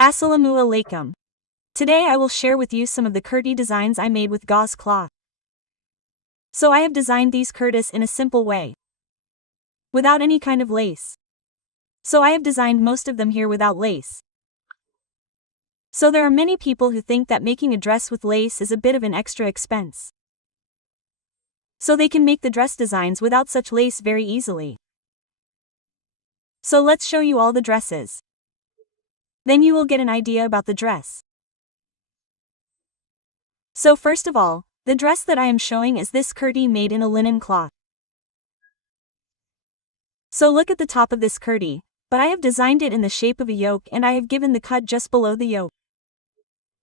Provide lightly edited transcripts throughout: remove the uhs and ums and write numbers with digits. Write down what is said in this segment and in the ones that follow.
Assalamu alaikum. Today I will share with you some of the kurti designs I made with gauze cloth. So I have designed these kurtis in a simple way, without any kind of lace. So I have designed most of them here without lace. So there are many people who think that making a dress with lace is a bit of an extra expense. So they can make the dress designs without such lace very easily. So let's show you all the dresses. Then you will get an idea about the dress. So first of all, the dress that I am showing is this kurti made in a linen cloth. So look at the top of this kurti, but I have designed it in the shape of a yoke and I have given the cut just below the yoke.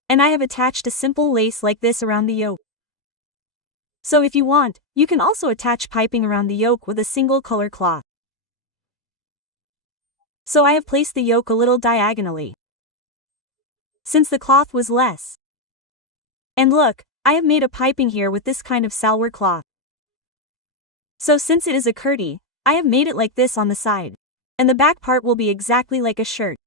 And I have attached a simple lace like this around the yoke. So if you want, you can also attach piping around the yoke with a single color cloth. So I have placed the yoke a little diagonally, since the cloth was less. And look, I have made a piping here with this kind of salwar cloth. So since it is a kurti, I have made it like this on the side. And the back part will be exactly like a shirt.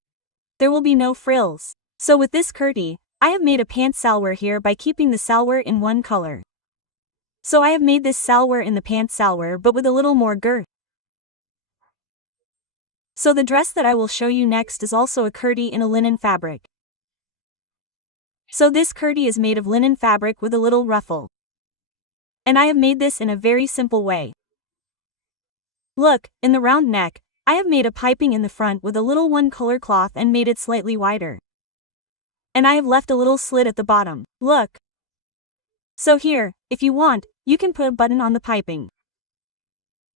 There will be no frills. So with this kurti, I have made a pant salwar here by keeping the salwar in one color. So I have made this salwar in the pant salwar but with a little more girth. So the dress that I will show you next is also a kurti in a linen fabric. So this kurti is made of linen fabric with a little ruffle. And I have made this in a very simple way. Look, in the round neck, I have made a piping in the front with a little one color cloth and made it slightly wider. And I have left a little slit at the bottom. Look. So here, if you want, you can put a button on the piping.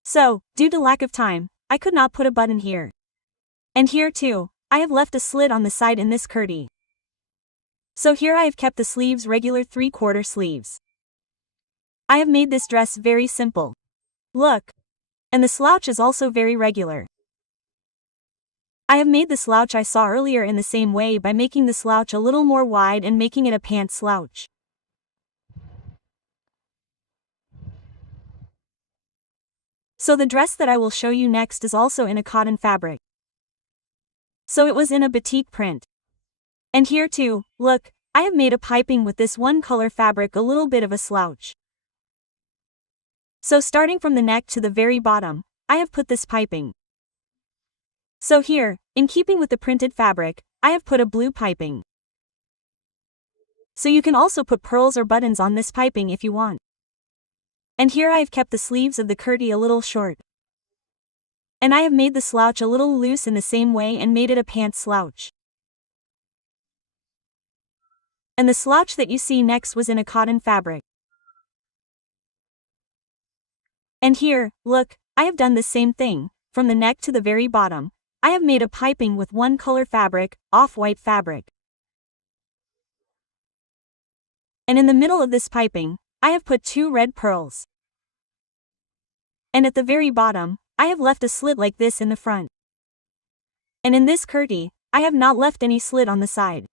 So, due to lack of time, I could not put a button here. And here too, I have left a slit on the side in this kurti. So here I have kept the sleeves regular 3/4 sleeves. I have made this dress very simple. Look. And the slouch is also very regular. I have made the slouch I saw earlier in the same way by making the slouch a little more wide and making it a pant slouch. So the dress that I will show you next is also in a cotton fabric. So it was in a batik print. And here too, look, I have made a piping with this one color fabric, a little bit of a slouch. So starting from the neck to the very bottom, I have put this piping. So here, in keeping with the printed fabric, I have put a blue piping. So you can also put pearls or buttons on this piping if you want. And here I have kept the sleeves of the kurti a little short. And I have made the slouch a little loose in the same way and made it a pant slouch. And the slouch that you see next was in a cotton fabric. And here, look, I have done the same thing. From the neck to the very bottom, I have made a piping with one color fabric, off-white fabric. And in the middle of this piping, I have put 2 red pearls. And at the very bottom, I have left a slit like this in the front. And in this kurti, I have not left any slit on the side.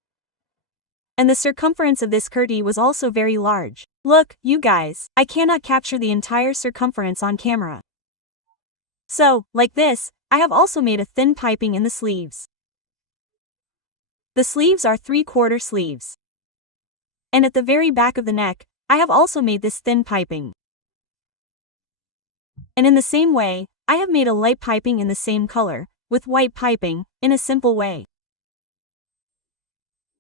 And the circumference of this kurti was also very large. Look, you guys, I cannot capture the entire circumference on camera. So, like this, I have also made a thin piping in the sleeves. The sleeves are 3/4 sleeves. And at the very back of the neck, I have also made this thin piping. And in the same way, I have made a light piping in the same color, with white piping, in a simple way.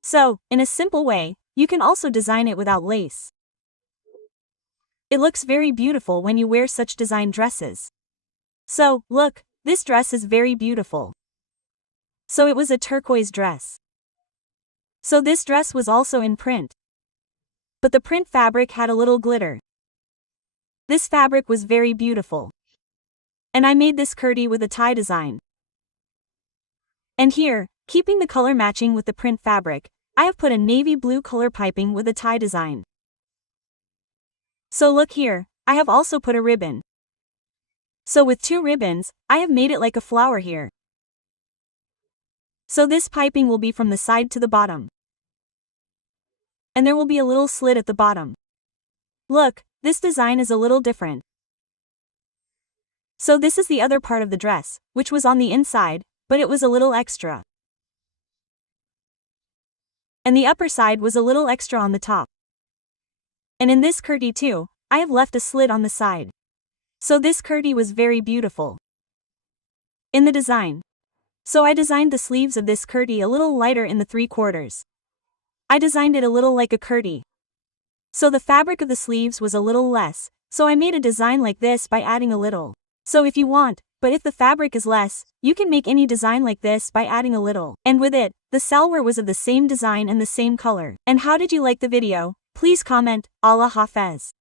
So, in a simple way, you can also design it without lace. It looks very beautiful when you wear such design dresses. So, look, this dress is very beautiful. So it was a turquoise dress. So this dress was also in print. But the print fabric had a little glitter. This fabric was very beautiful. And I made this kurti with a tie design. And here, keeping the color matching with the print fabric, I have put a navy blue color piping with a tie design. So look here, I have also put a ribbon. So with 2 ribbons, I have made it like a flower here. So this piping will be from the side to the bottom. And there will be a little slit at the bottom. Look, this design is a little different. So this is the other part of the dress, which was on the inside, but it was a little extra. And the upper side was a little extra on the top. And in this kurti too, I have left a slit on the side. So this kurti was very beautiful in the design. So I designed the sleeves of this kurti a little lighter in the 3/4. I designed it a little like a kurti. So the fabric of the sleeves was a little less, so I made a design like this by adding a little. So if you want, but if the fabric is less, you can make any design like this by adding a little. And with it, the salwar was of the same design and the same color. And how did you like the video? Please comment. Allah Hafez.